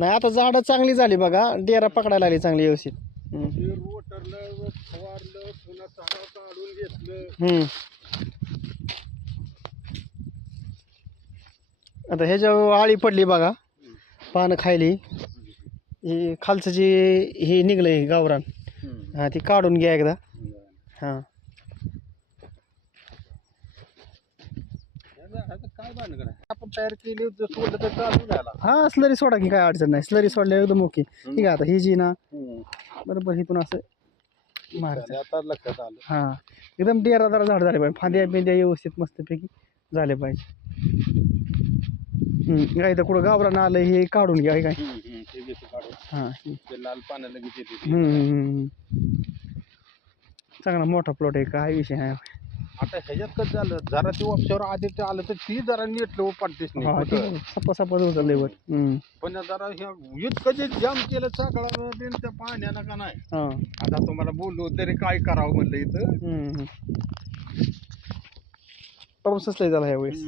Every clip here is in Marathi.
नाही आता झाडं चांगली झाली बघा, डेरा पकडायला लागली चांगली व्यवस्थित. रोटरलं फवारलं पुन्हा चारा काढून घेतलं. आता ह्याच्यावर आळी पडली बघा, पानं खायली. हे खालचं जे हे निघलंय गावरान, हा ती काढून घ्या एकदा. हा काय भानगड आहे, आपण तयार केली सोडलं तर चालू झाला. हा स्लरी सोडा की काय अडचण नाही, स्लरी सोडल्या एकदम ओके. ठीक आहे, आता ही जी ना बरोबर इथून असं मारायचं. आता लक्षात आलं. हा एकदम डेरादार झाड झाले पाहिजे, फांद्या बिंद्या व्यवस्थित मस्तपैकी झाले पाहिजे. काय तर कुठं गावरान आलं हे काढून घ्या काय. हा लाल पानं लगेच. चांगला मोठा प्लॉट आहे, काय विषय आहे. आता ह्याच्यात कसं झालं, जरा ते ऑप्शनवर आधी ते आलं तर ती जरा नीट लो पडतेच नाही. सप्पा सप्पा उचलले वर. पण जरा इतकं जे जाम केलं सकाळमध्ये त्या पाण्यानं का नाही. आता तुम्हाला बोललो तरी काय करावं म्हणलं इथं. पाऊसच लय झाला ह्या वेळेस.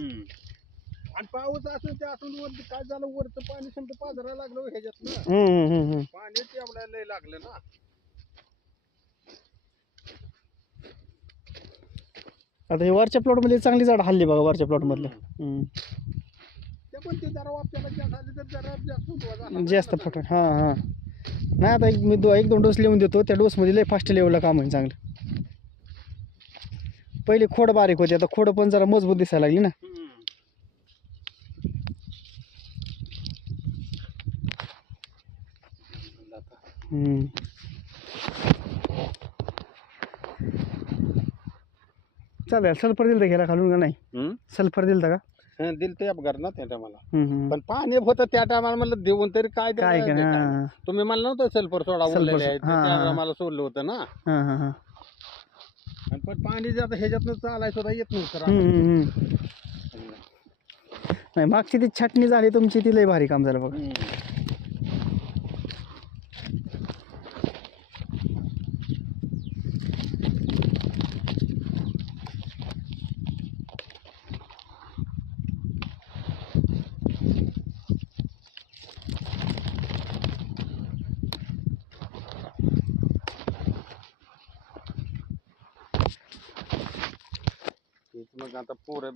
आणि पाऊस असून ते असून वरती काय झालं, वरचं पाणी समजा पाजरायला लागलं ह्याच्यात. पाणी तेवढ्या लय लागलं ना. आता हे वरच्या प्लॉट मध्ये चांगली झाड हल्ली बघा, वरच्या प्लॉट मधलं. ते पण ते जरा वापरायला जास्त आले तर जरा जास्त जास्त फटक. हा हा नाही आता मी 1-2 डोस लिहून देतो, त्या डोस मध्ये लय फास्ट लेवलला काम आहे चांगलं. पहिले खोड बारीक होते, आता खोड पण जरा मजबूत दिसायला लागली ना. चालेल. सल्फर दिलं घ्यायला खालून का नाही? सल्फर दिलं का? दिल ते अपघात ना त्या टायमाला. पण पाणी होतं त्या टायमाला म्हणलं देऊन तरी काय तुम्ही म्हणलं नव्हतं सल्फर सोडा मला सोडलं होतं ना. पण पाणी आता ह्याच्यातनं चालायचं सुद्धा येत नव्हतं. नाही मागची ती छाटणी झाली तुमची, ती लय भारी काम झालं बघा. मग आता पोरं